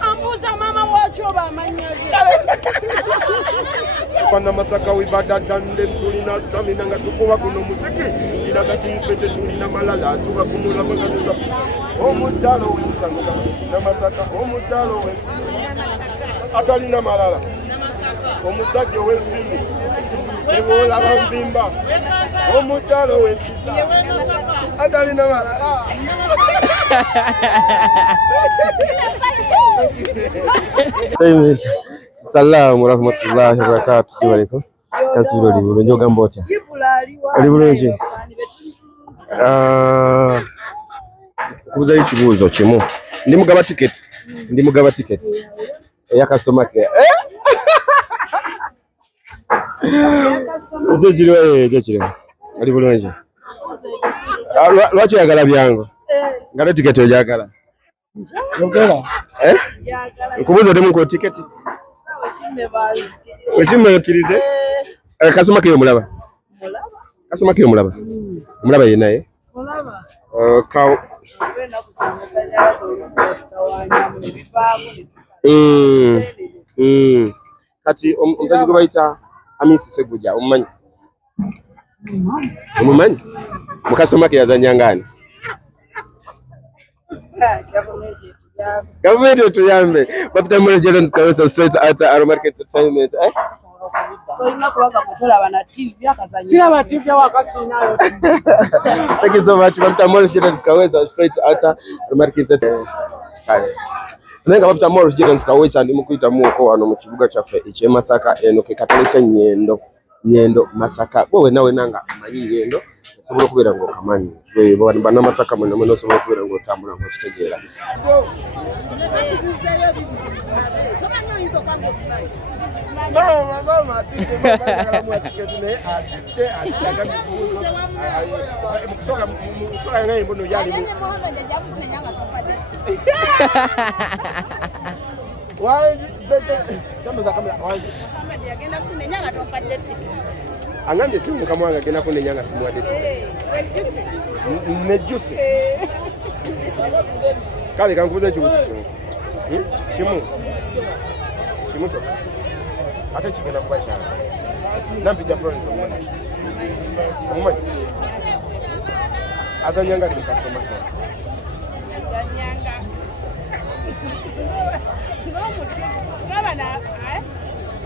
Ambuza mama wachoba amanyaze. Pana Masaka wibada dande tulina stamina nga tukuba kuno muziki ila gati mpete tulina malala tuba kumula bagaza omuchalo w'ensanga na Masaka omuchalo we atalina malala omusajja w'ensimbi ebola bambimba omuchalo w'empisa atalina malala. Assalamu warahmatullahi wabarakatuh. Jibaliko kasiro libulu njoga mbota libulu nje kubuza ikibuzo kimu ndi mugaba ticket ya customer care je kiro libulu nje lwaki yagala byango ngala ticket ojagala kubuza demu ko ticket Wechime kirize kasoma kiyo mulaba kasoma kiyo mulaba yenaye mulaba ka kwenda kusanganya tawanya mu bifamu kati omzaji gobayita Amisi Seguja umumanyi mukasoma kiyo yazanyangani Government to Yambe, but the more Jordan's goes straight out to our market entertainment. Thank you so much. But the more Jordan's goes straight out to our market entertainment. Nenga bapta more Jordan's goes and mukuita muko ano mu kibuga kyaffe ekye Masaka eno ke kataleka nyendo Masaka wowe nawe nanga amanyi nyendo sobola kubera ngo kamanyi we bana Masaka muno sobola kubera ngo tambula ngo kitegeera mama tike baba mu tiketi ne atite atikaga mibuzo mukusoka ngai mbono yali wanji bete samba kamera wanji mama yagenda kunenyanga tompadde tiketi angambye simu kamwanga gena kunenyanga simu wadde tiketi nejuse kale kankubuza ekibuzo kimu kyo ate kigenda kuba kyana nampija Florence omumanyi azanyanga ni customer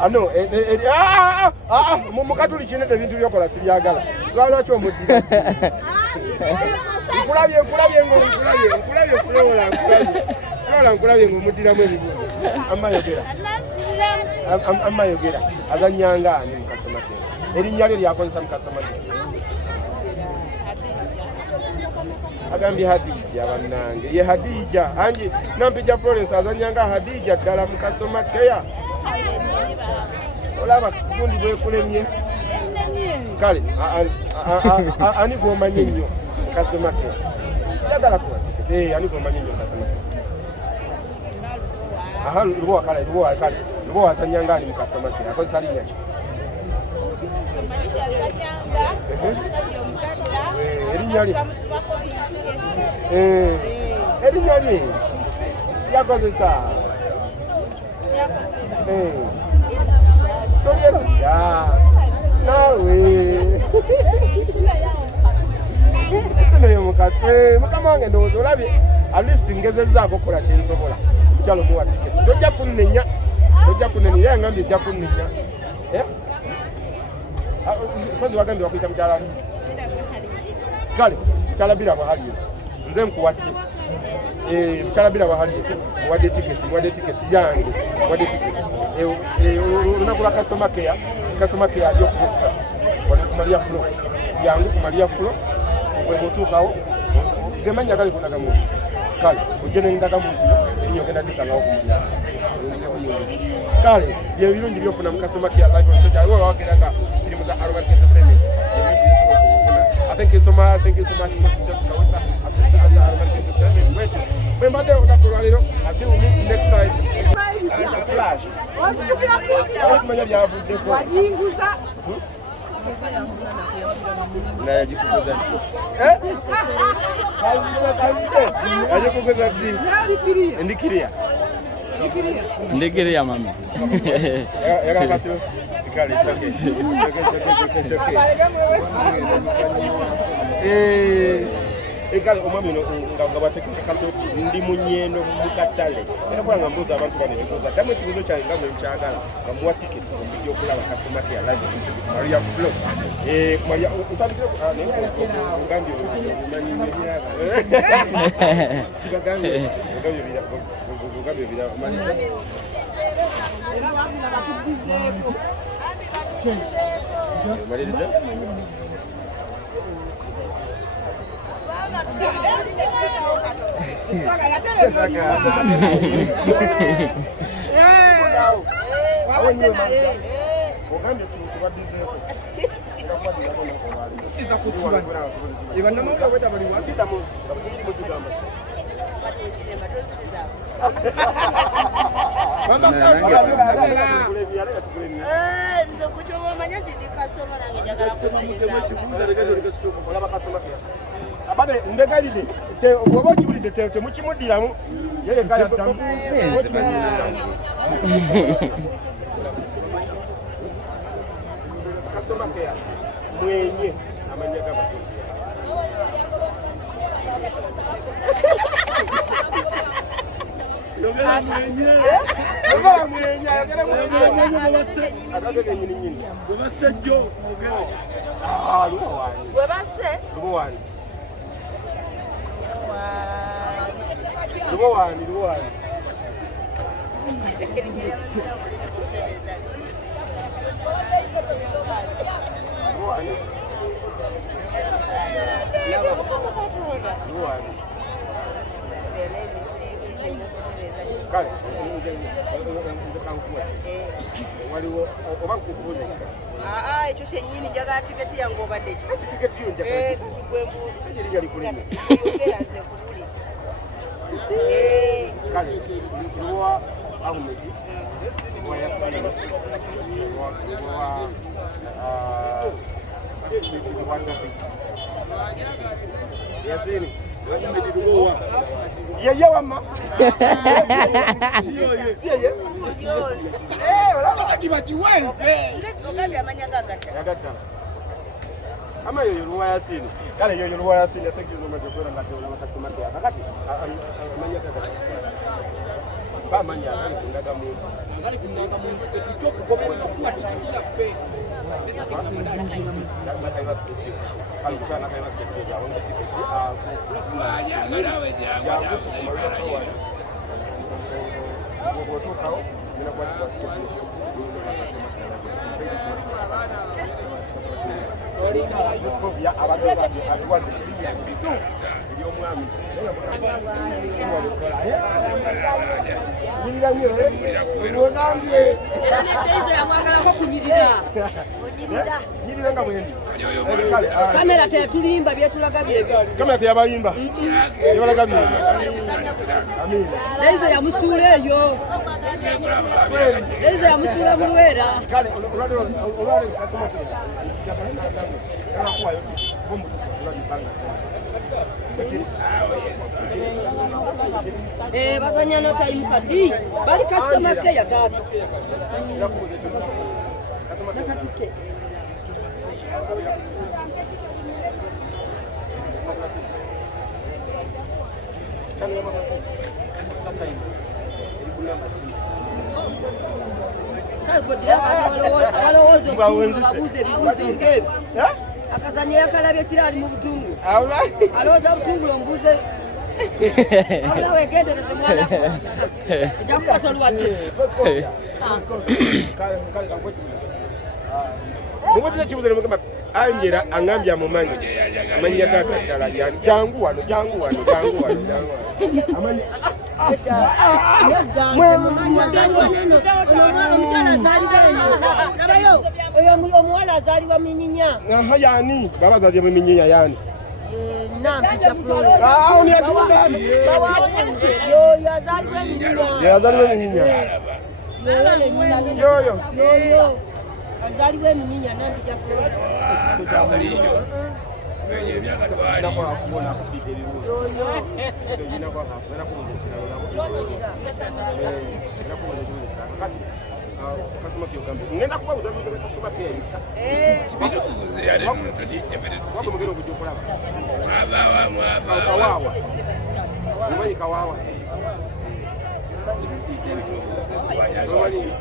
ano mukatuli kinete ebintu byokola sibyagala lwaki omuddira nkulabye ng'omuddiramu ebibuzo amayogera azanyanga ani mu customer care erinnya lye lyakozesa mu customer care agambye Hadija bannange ye Hadija anji nampija Florence azanyanga Hadija ddala mu customer care olaba kundi bwekulemye kale ani gwomanyi nnyo mu customer care yagala kuwa tiketi ani gwomanyi nnyo customer care aha lubo wasanyanga ali mu customer care akozesa linnya erinnya lye yakozesa tolyeruya nawe ekineyo mukatwe mukama wange ndowooza olabye at least ngezezzaako okukola kyensobola kukyalo muwa tiketi tojja kunnenya yangambye ejja kunnenya kozi wagambye wakuyita mukyalani kale mukyala bira bwa Harriet nze nkuwadde mukyala bira bwa Harriet muwadde tiketi yange muwadde tiketi olunaku lwa customer care ali okubuusa wali kumalia flow yangu kumalia flow webutuukawo gemanya gali kunaga muntu kale ojje nendaga muntu erinnya ogenda lisangawo ku mulyango kale byebirungi byofuna mu customer care live on stage aliwo wageranga firimu za Arrow Entertainment ebintu byosobola okufuna. Thank you so much Masita Kawesa asante ata Arrow Entertainment wetu mwembadde olunaku lwaleero ate we meet next time flash osimanya byavuddeko naye agikukoza agikukoza ddi ndikiriya Ndikiriya mami. yakakasiwe kale it's okay ekale omwami nga bateekeka kasoofu ndi mu nnyendo mu katale era kubanga mbuuza abantu bano ebibuuza ddamu ekibuuzo kyange nga bwe nkyagala nga muwa tiketi omujja okulaba customer care live Maria Flow Maria utandikire ogambye obumanyi ogambye biramaliriza maliriza abade mbegalide bwoba okiwulidde temukimuddiramu customer care mwenye amanya g'abakozi ekyo kyennyini njagala tiketi yange obadde yeye wama siye ama yoyo luwa yasini kale yoyo luwa yasini ategeeza omajokwera nga teola customer care kakati amanya kakati bamanya alikundaga muntu kamera tetulimba byetulaga byebyo kamera teyabalimba yebalaga byebyo laiza ya musule eyo laiza ya musule mulwera kale bazanya no time kati bali customer care ya tatu nakatute akazania yakalabye kirali mu butungu alowooza butungulo mbuze ala wegendereze mwana ejakukwata olwadde mubuziza ekibuzo nemugamba anjera angambye amumanyi amanya gagaddala yani jangu wano omuwala azaalibwa minyinya yani baba azaalibwa minyinya yani yazaalibwa minyinya yoyo Azali wenu nyinya nambi za Florida. ngenda kubabuza customer care wako mugero kujokola kawawa umani kawawa umani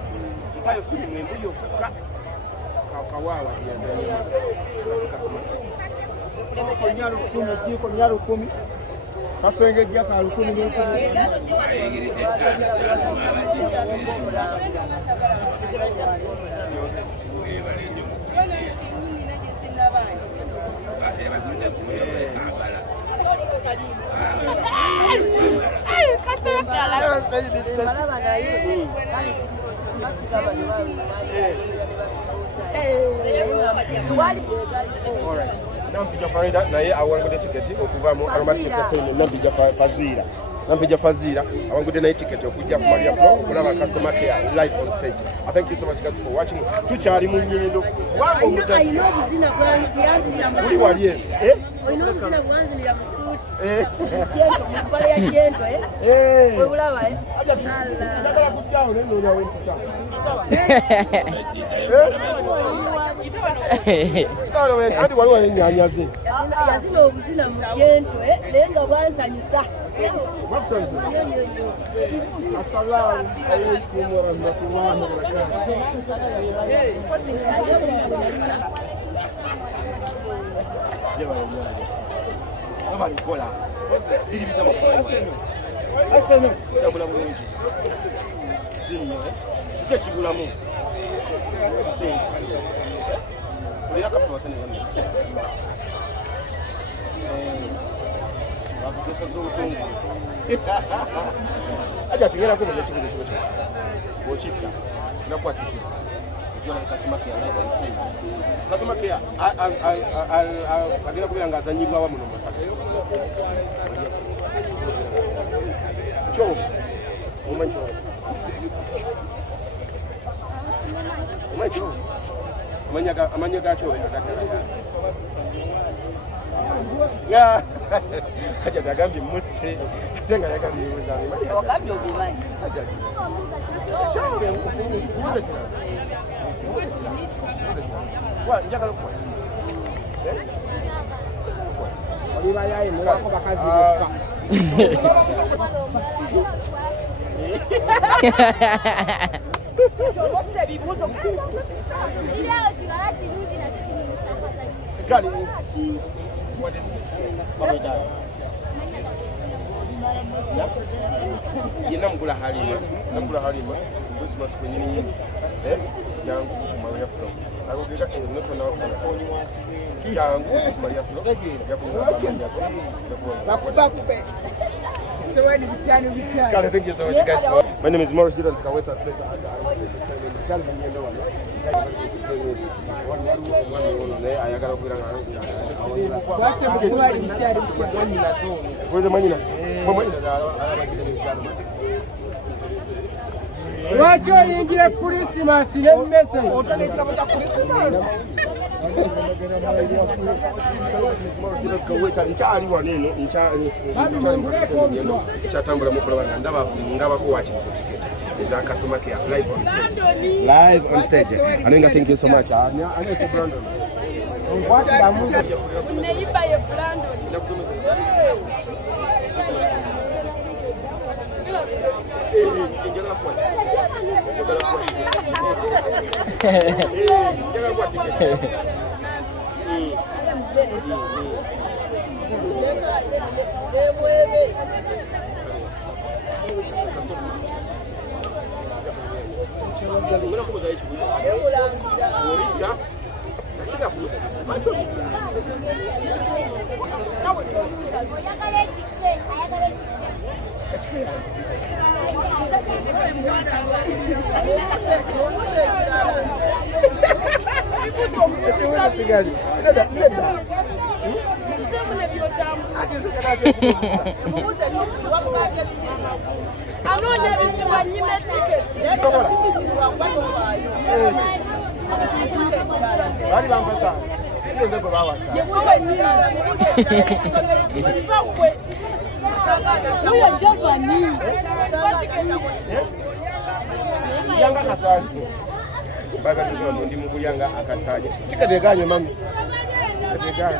mpayo fuli mwembuyo kawawa Nyaro 10 kasenge jaka 10 Nampija Farida naye awangudde tiketi okuva mu Aromatic Entertainment. Nampija Fazira awangudde naye tiketi okujja ku Maria Flow okulaba customer care live on stage. Thank you so much guys for watching. Tukyali mu nyendo wango Ayino obuzina bwanzilira mu uli wali Oyino obuzina bwanzilira mu suit. Gento mukole ya gento Webulaba ndagala kujjawo nenonya wentuta andi waliwo nenyanyaze yazina obuzina mu gento lenga bwansanyusa. Assalamu alaikum warahmatullahi wabarakatuh. aja tingera ko mwe chibuzo chibuzo bochita nakuwa tickets jona customer care live on stage customer care agera kubirangaza nyimba wa muno masaka cho umancho amanya gacho ya kaja dagambi muse tenga yagambi uzangi Wagambi obimanyi. kaja chawe ufuze chira wa njagala kwa Oliba yaye mwako bakazi bokka. Kyolose ebibuuzo Kirao kigala kirungi nakyo kiri mu ssaaha za kali yena mkula halima Christmas kwenye nyinyi yangu Maria Flow agogeka noto na wakona yangu Maria Flow bakubakupe sewani bitano bitano. Kale, thank you so much guys. My name is Morris Didon Kawesa State. Lwaki oyingira Christmas n'emmese? Chatambula mukulaba ndaba ko watching for ticket. Is our customer care live on stage. Live on stage. Aninga, thank you so much. Anya Brandon. Neiba ye Brandon. Bali bampasa. Siweze kubawasa. Huyo Giovanni. Yanga kasaje. Baba tuko ndi mukuyanga akasaje. Tikadekanye mami. Tikadekanye.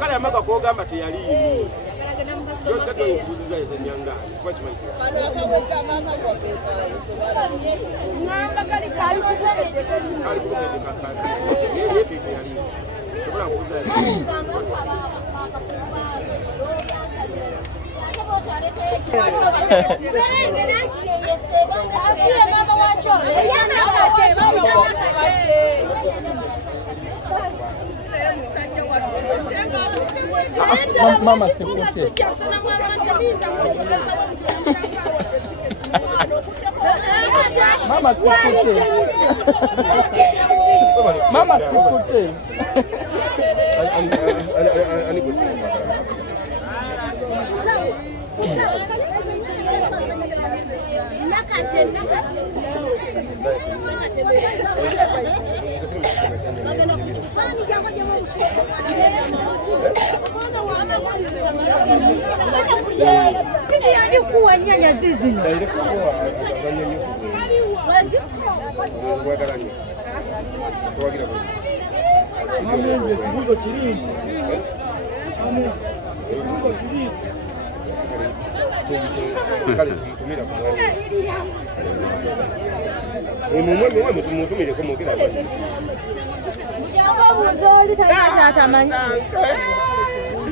Kale amaka kogamba teyalimu. Yote tukuziza ezenyanga. Kwa chimani. Ngamba kali kali Kali kutoka kaka. Yeye teyalimu. Tubula kuziza. Mama sikute. Mama sikute. Mama sikute.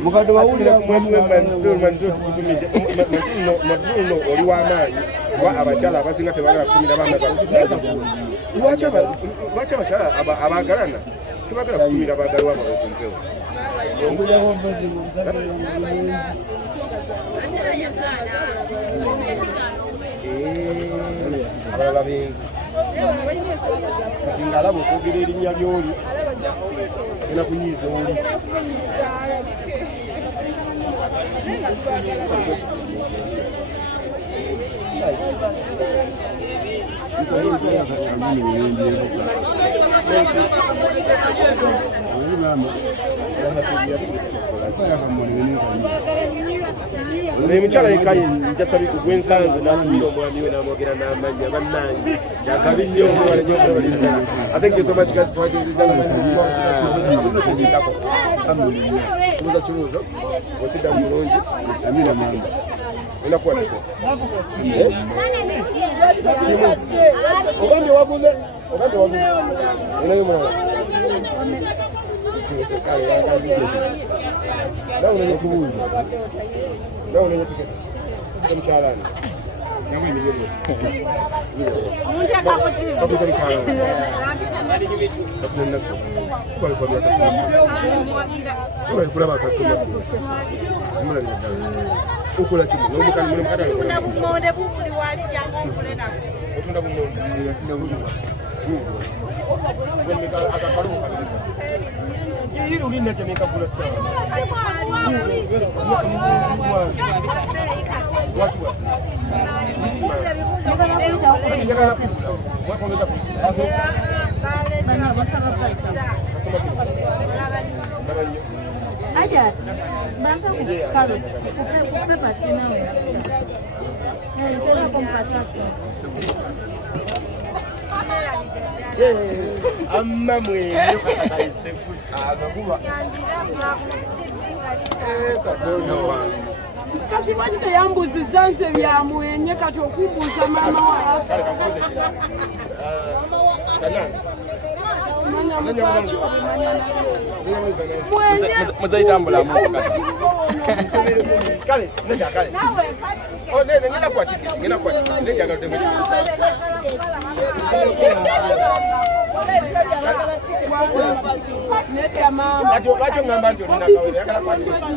Mukado wawulira kumwe Mansur kutumije Mansur oli w'amaanyi wa abakyala abasinga tebagala kutumira baana lwaki abakyala abagalana tebagala kutumira abagalwa baabwe ku mpewo abalala benzi kati ng'alaba okwogera erinnya ly'oli gena kunyiiza oli Mukyala yekaye njasabi kugwensanze n'atumira omwami we n'amwogera n'amannya bannange kyakabi nnyo omuwala nnyo okulabirira. I thank you so much guys for watching this channel. Tuuza kibuuzo okidda mu bulungi amira mangi enakuwa tiketi kimu ogambye waguze enayo mulala nawe unenye kibuuzo nawe unenye tiketi omukyalani nawe emiliyoni kulaba akasitoma okola kimu n'omukani muli mukatale otunda bumonde akakalubu kabiri ulinda jamaica kula watu Aja, bangka kalau berapa sih nama? Nah, kompasat. Amma mwene kakataise kuba kati lwaki yambuziza nze byamwenye kati okubuuza maama waafe muzaitambulamu Kale, nenda kale. Oh, nenda kwa tiketi, nenda kwa tiketi. Nenda kwa tiketi. Wacho ngamba ndio ninakawele yakala kwa tiketi.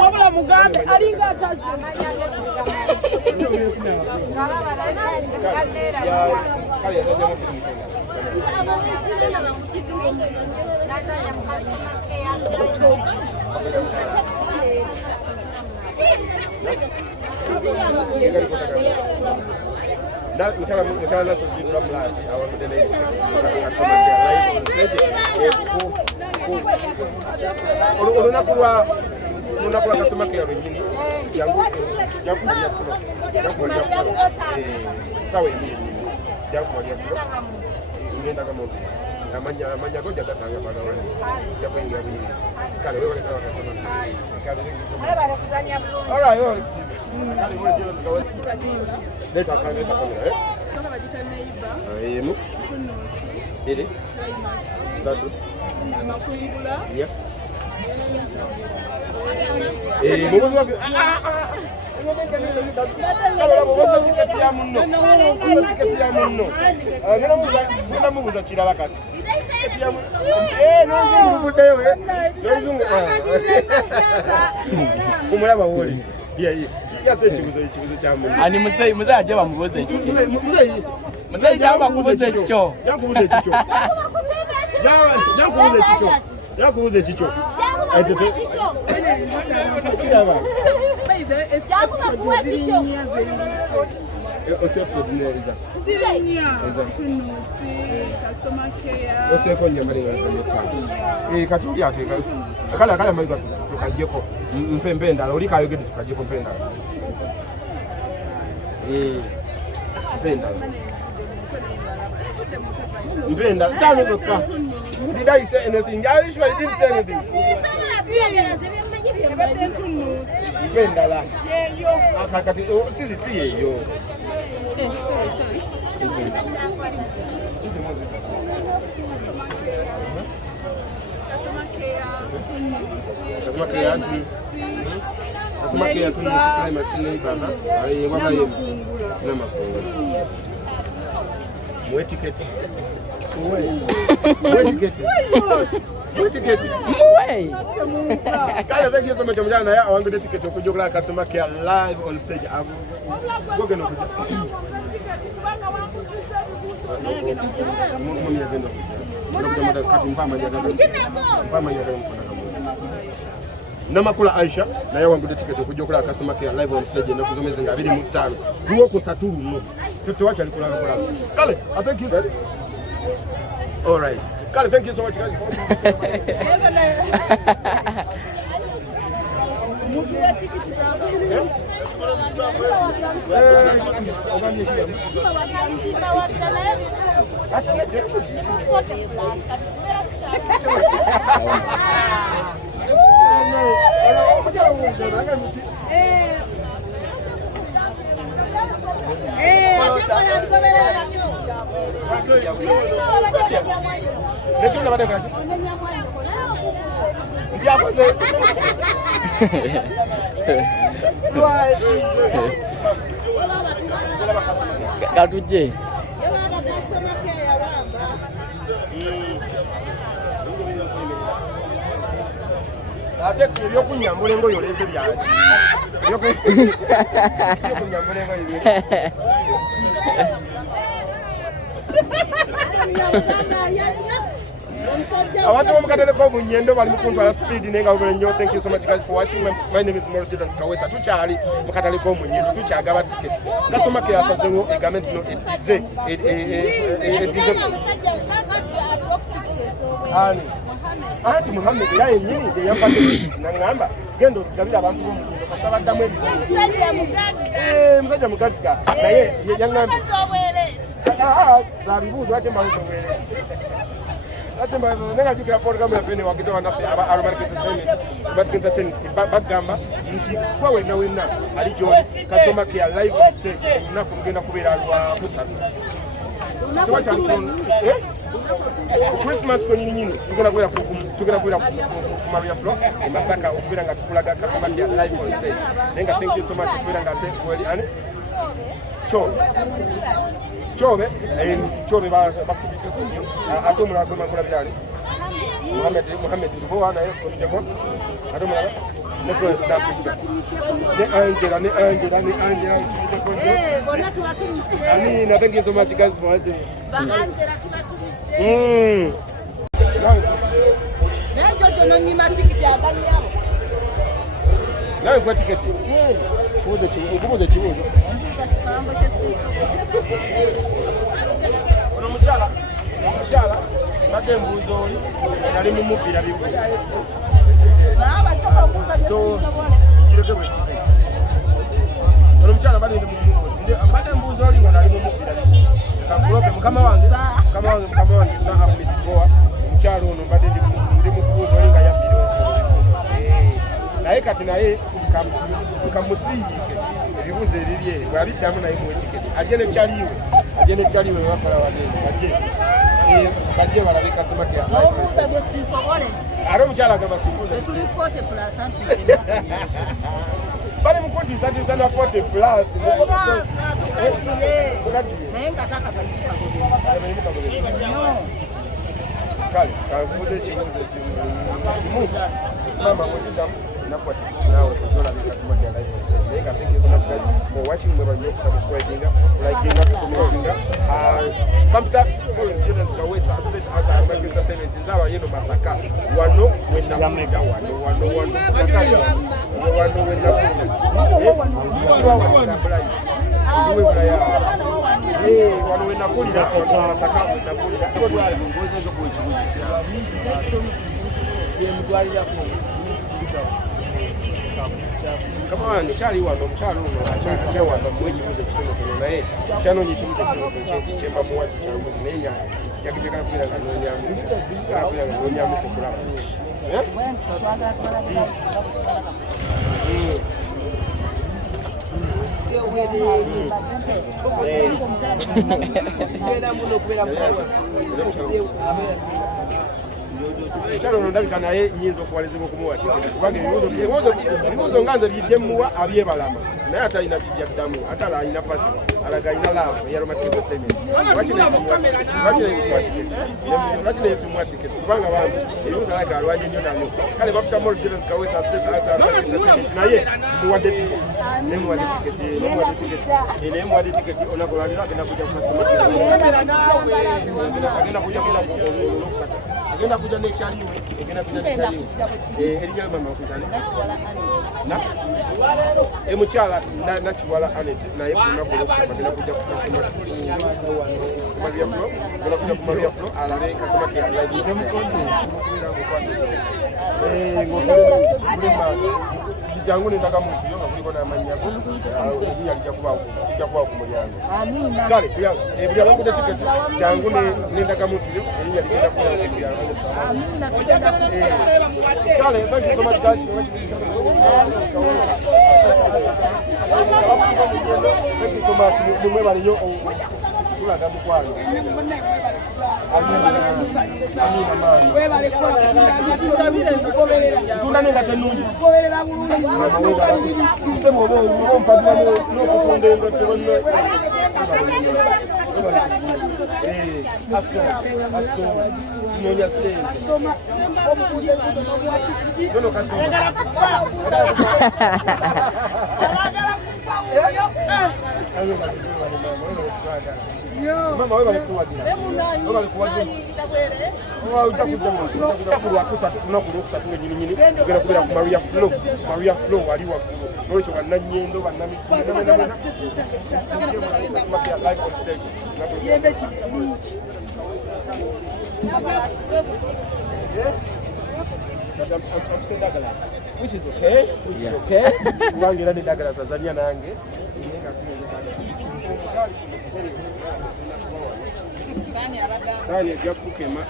Wabula mugambe alinga atazi. Misalnya naso sibula plati awal modele itu. Unakula customer care wengine yangu sawa hivi yangu ya kula unaenda kama manja goja kasanga bana wale japo ingia hivi kale wewe kama customer kale alright wewe kale wewe jela zikawa data kamera Sona bajita neiba. Yemu ile satu Makuyibula. yeah mubuzi wapi tiketi ya munno ngena mubuza kirala kati nozunguluvuddeyo umulaba woli yase ekibuzo kya munno ani muzeyi ajja bamubuuza ekiki muzeyi jamba kubuuza ekikyo yakubuuza ekikyo kale maiga tukajeko mpembe endala oli kayogedde tukajeko mpembe endala mpenda tano dokka. Did I say anything? I usually didn't say anything. Mpenda la akakati sisi si yeyo Customer care tu nusu machine bana ai wala yeye na makongo mwe tiketi Mwe. Kale thank you so much mjana na wangu de ticket okujokula customer care live on stage goge no kuja mimi yazendo ndio kati mpama nyaga Namakula Aisha na yawangu de ticket okujokula customer care live on stage na kuzomeza nga 25 duwo ko saturu no toto wacha alikula kale I thank you sir. All right. Kale, thank you so much, guys. Katuje. Ate kunyambula engoye oleze byaje. Kunyambula engoye. Abantu bamukatale ko munyendo bali mukuntwala speed nenga ogole nnyo. Thank you so much guys for watching. My name is Morris Didance Kawesa. Tuchali mukatale ko munyendo tuchagaba ticket. Customer care asazewo egament no edize ani ati Muhammad yaye nyini je yambate nangamba gendo zigabira abantu bomukundo kasabaddamu musajja mugaga naye yangamba zabibuzo ate mbazo wele ate nenga jukira program ya fene wakitoa nafe aba aromatic entertainment bagamba nti kwawe na wenna alijoli customer care live stage na kugenda kubera alwa kusatu tuwacha alikono Christmas kwenye nyinyi tugenda kwera ku Maria Flow Masaka okubira nga tukulaga customer care live on stage nenga thank you so much okubira nga te kweli ani Chobe chobe bakutubike kunyo atomula kwa makula byali Mohamed Boa na yeko ndemo atomula ne Florence da kuja ne Angela bona tuwatumi Amina thank you so much guys for watching Angela tunatumi Nenjo nonyima tikiti ya gani yao nawe kwa tiketi ukubuze chibuzo ono muchala bade mbuzo oli yali mu mupira bibuzo baba toka mbuza byesizo bwana kireke bwe ono muchala bade bade mbuzo oli ngali mu mupira kamulope mukama wange saa amitiboa muchala ono bade ndi mu mbuzo oli ngayambire naye kati naye kamusiyike ebibuzo ebibye bwabiddamu naye mu etiketi ajene kyaliwe bakala wagende bajje balabe customer care n'obuuza byesizo bwana ate omukyala agamba sibuuza tuli 40 plus something bali mukuti satisa na 40 plus naye nga takabalimuka kale kabuuza ekibuuzo kimu mama mwekidamu nakwati nawe dola ni customer care live on stage. Thank you so much guys for watching. Remember you subscribing, liking, commenting. Pumped up for students ka West State Art and Entertainment nzaba yeno Masaka. Wano wena mega wano wena wano wena kulira Masaka wena kulira. Kama wano chali wano mchalo no wano mwechibuze kitono naye chano nyichibuze kitono chemba muwati chalo nenya yakijekana kugira kanonyamu kugira kanonyamu kukula Chalo ndabika naye nyizo kwalizimo kumuwati kubanga ebibuzo nganze bibyemuwa abyebalama naye atalina bibya damu atala alina passion alaga alina love ya aromatic entertainment wachina isimu ticket kubanga bantu ebibuzo alaka alwanye nnyo nabyo kale bakuta more students ka West State Art and Entertainment naye muwadde ticket muwadde ticket onakolalira agenda kuja ku customer agenda kuja kula lokusata agenda kuja n'ekyaliwe erinya mama kujani mukyala nakiwala Anet naye kunaku lokusaba agenda kuja ku customer Maria Flow alabe customer care live jangu nendaka muntu yo kuliko n'amannya erinya lijja kuba ku mulyango kale ebulya bakude tiketi jangu nendaka muntu yo erinya ligenda kuba kale thank you so much guys thank you so much mumwe bali nyo kulaga mukwano tunanenga tenungi goberera bulungi mama wewe walikuwaje? Wewe walikuwaje? Wewe utakuja tunakuruhusa tunge nyinyi ngera kubera ku Maria Flow wali wakulu nolcho bananyendo banami live on stage yembe chibichi I'm saying Douglas, which is okay. Wangira ni Douglas azanya nange. Stani ya kukema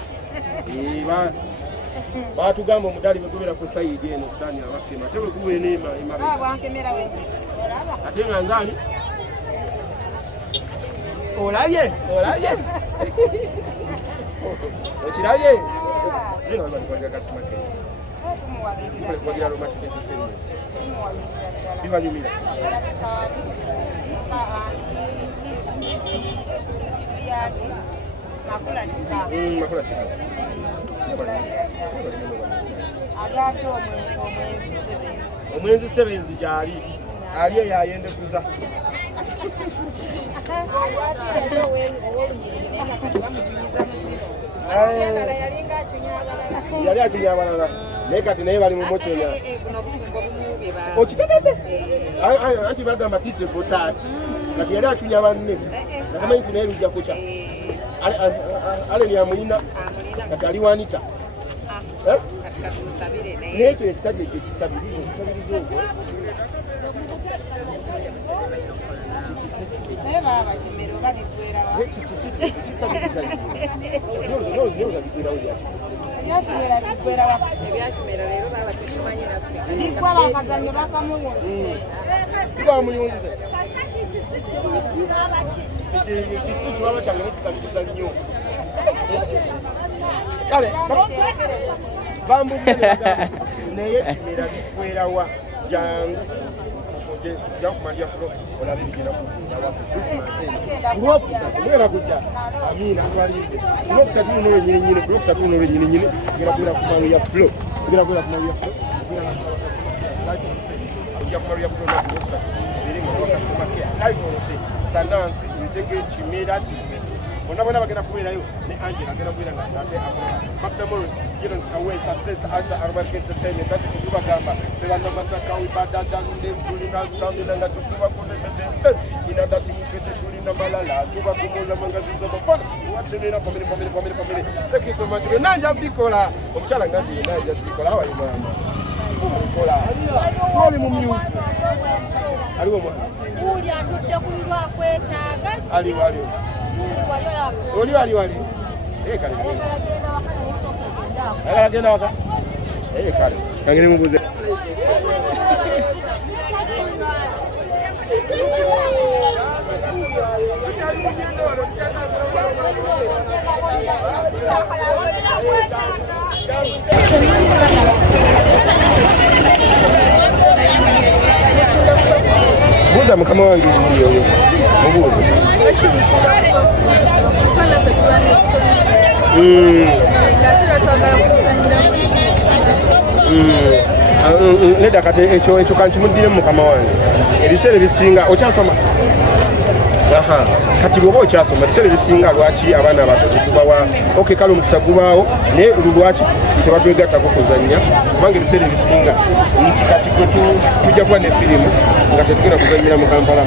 batugamba omudali begobera ku sayidi eno sitaani abakema ate bwekuba enema ate nga nzaani olabye okirabye wagira romantic entertainment bibanyumira makula kika omwenzi sebenzi gyali ali eyo ayendekuza yali acunya abalala naye kati naye bali mu motonya okitegedde anti bagamba tite botati kati yali acunya banne natamanyi nti naye lujja kuca aleni amulina kati ali wanita nekyo ekisajja ekyo ekisabiriza ogwo kale bambuziraga naye kimera bikwerawa jangu jakumalya flo olabe bigenda kuwa Christmas kulokusatu kujja amina twalize kulokusatu n'olwe nyine kulokusatu n'olwe nyine kugera kumalu ya flo kugera kumalu ya flo kugera kumalu ya flo kulokusatu biri mu wakati makia live on stage tandansi ntege kimera kisitu bona bagenda kubeerayo ne Angela agenda kubeera nga ate Dr. Morris Gilens away sustains ata Aromatic Entertainment ati tubagamba tebano masaka wibada jande tulina stamina nga tukuba kunetete ina dati mkete tulina malala tuba kumula mangazizo bafana watsenera pamene thank you so much nanja bikola omuchala ngandi nanja bikola awa imama bikola oli mu myufu aliwo mwana uli atudde kulwa kwetaaga aliwo wali kale agenda waka kale kangene mubuze buza mukama wange yoyo mubuze Leda kati ekyo kankimuddire mu mukama wange ebiseera ebisinga okyasoma kati bwoba okyasoma ebiseera ebisinga lwaki abaana abato tetubawa kale omukisa gubaawo naye lwaki tebatwegattako kuzannya kubanga ebiseera ebisinga nti kati gwe tujja kuba ne firimu nga tetugenda kuzannyira mu Kampala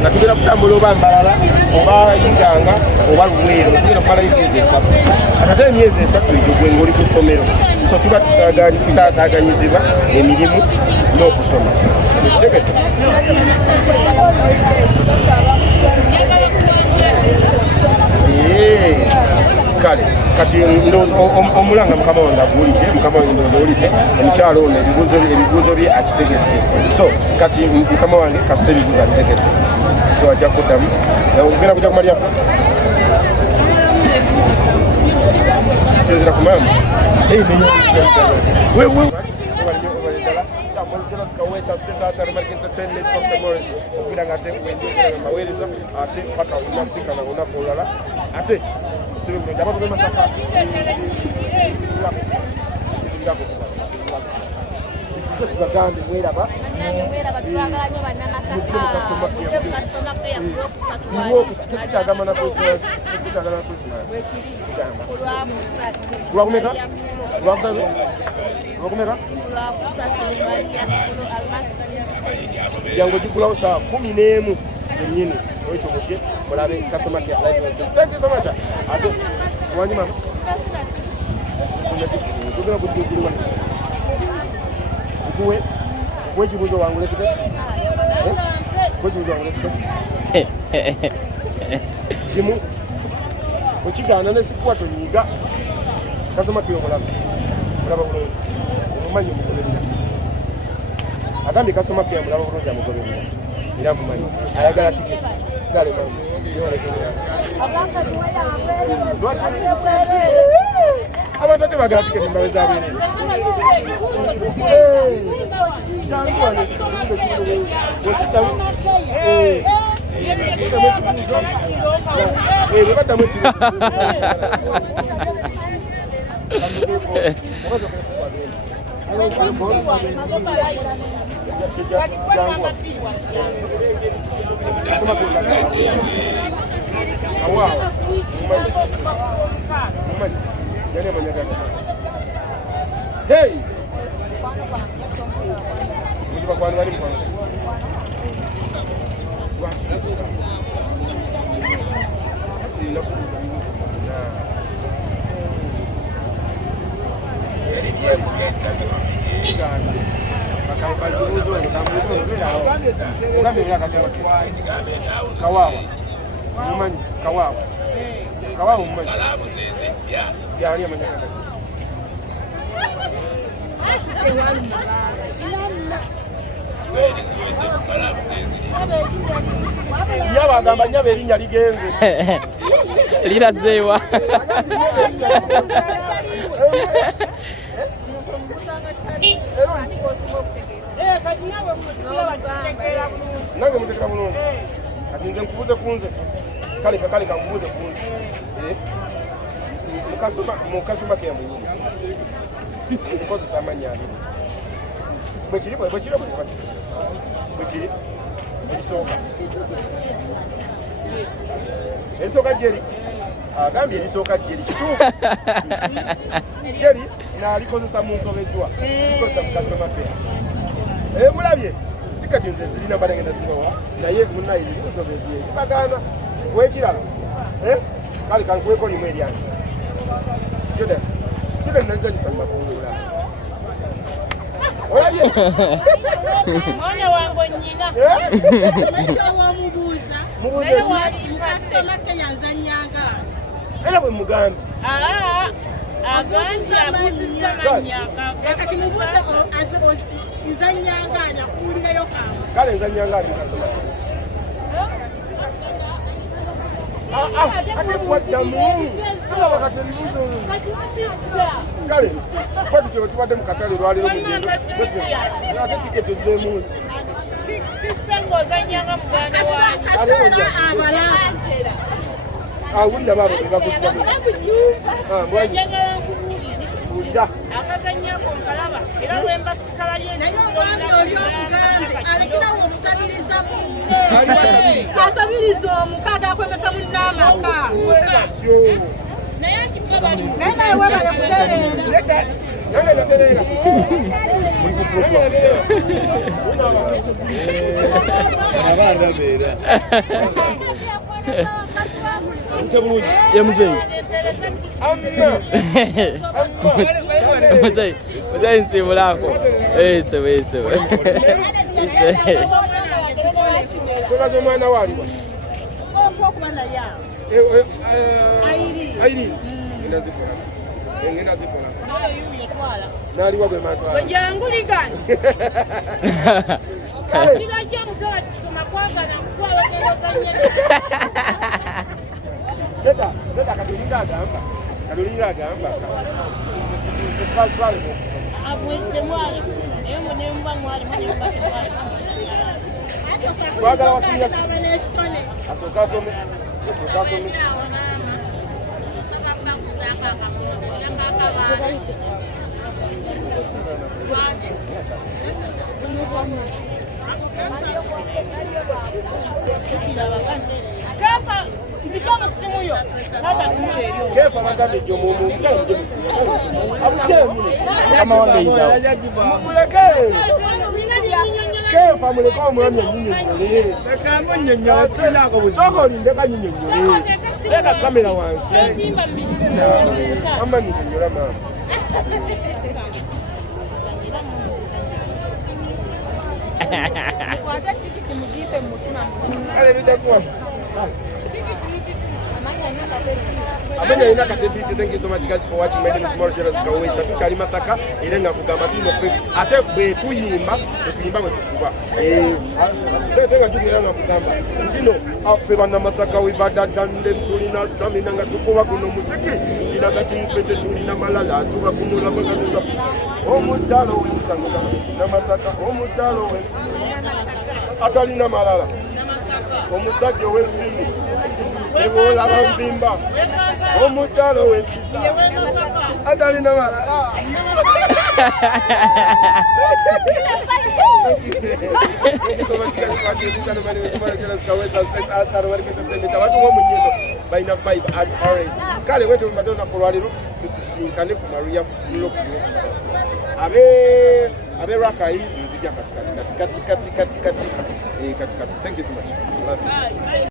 nga tugenda kutambula oba Mbalala oba Iganga oba Luweero tugenda kumala emyezi 3 ate emyezi 3 egyo gwe ng'oli ku ssomero so tuba tutaataaganyizibwa emirimu n'okusoma ekitegete kale kati omulanga mukama wange aguwulidde mukama wange ndowooza owulidde omukyalo ono ebibuuzo bye akitegedde so kati mukama wange kasita ebibuuzo akitegedde so ajja kuddamu ogenda kujja kumalya sinzira ku maama ate paka unasikana olunaku olulala ate abantu bemasaka bagambe mweraba tekutagamba na lwakumeka lwakusatu lwakumeka jangu gigulawo saa 11 zenyini oitobodde mulabe customer care live. Thank you so much. Ate wanyuma tugenda kujjukirwa kuwe wekibuzo wangu lekite wekibuzo wangu lekite simu Okigaana ne sikuwa tonyiga. Kasoma kiyo mulaba. Mulaba bulungi. Omumanyi omugoberera. Agambye kasoma kiyo mulaba bulungi amugoberera. Era mumanyi. Ayagala tiketi. Kale mama. Abantu tebagala tiketi mbaweza abiri. Hey! Kawawa. Mumanyi kawawa. Kawawa mumanyi. Ya ali amanyaka. Nyaba agamba nyaba erinnya ligenze. Lirazeewa. Nange mutekera bulungi. Kati nze nkubuze kunze. Kale kankubuze kunze. Mukasoma ke yamunyi. Nkozesa amanya abiri. Bwekiri bwekiri ekisoka. Ekisoka jeri. Agambye erisoka jeri kituufu. Jeri nalikozesa mu nsobejjwa. Kikozesa mu customer care. Mulabye tikati nze zirina balengenda zibawa naye munayi nsobejje. Bagana wekirala. Kale kankweko ni mweri yange. Jude naliza gisamba kuula. Olabye? Mwana wangu nyina. Mubuuza. Naye wali customer care yanzanyanga. Era bwe mugambi. Aganzi abuzisa manyaka. Kati mubuuza nzanyanga nakuwulirayo kaama. Kale nzanyanga ali customer care. Ate kuwaddamu. Tulaba kati ebibuuzo. Kale, kwati kye tubadde mu katale lwaliro mu ngendo. Ate tiketi ez'emungi. Sisengo ozanyanga muganda wange. Awulira baabo tebaguddamu. Bulira. Akazanyako nkalaba era bwe mbasikala Naye omwami oli omugambe alekerawo okusabiriza munne. Asabiriza omukaga akwemesa munne amaka. naye akikoba Naye naye webale kutereera. Nange natereera. Abaana beera. Ya mzee. Mzee nsimu lako. Sewe. Sola z'omwana waliwa. Okuba naye awo. Ayiri. Ngenda zikola. Naliwa bwe matwala. Janguligani. Kila jamu toa kusoma kwagana mkwawa kelozanye. Leta Kadulinga agamba. Abwete mwali. Emu nemba mwali mwali. Twagala wasinya asooka asome. Kafa ndikamo simu yo. Kaza kumulero. Kefa bagambe jomo omukyala muje musimu. Abujemu. Kama wangeyizawo. Muleke. Kefa muleke omwami enyinyonnyole. Kama nnyonnyola sinako buzibu. Soko olindeka nyinyonnyole. Teka kamera wansi. Timba mbili. Amba nyinyonnyola mama. Kwata tikiti mugipe mu mutima. Kale bidakuwa. Amanya nyaka pesi. Amenya ina katebiti. Thank you so much guys for watching. My name is Morgan Kawesa. Tuchali Masaka irenga kugamba tino ate bwe tuyimba bwe tukuba. Tenga tukirenga kugamba ntino afe bana Masaka wibada dande tulina stamina nga tukuba kuno muziki ila gati mpete tulina malala tuba kumula bagaza omuchalo w'ensango na Masaka omuchalo atalina malala omusajja w'ensimu ebola bambimba omuchalo w'empisa atalina malala. Kale wetu madonna kolwaliro tusisinkane ku Maria Fulo abe rakai nzija katikati. Thank you so much. Love you.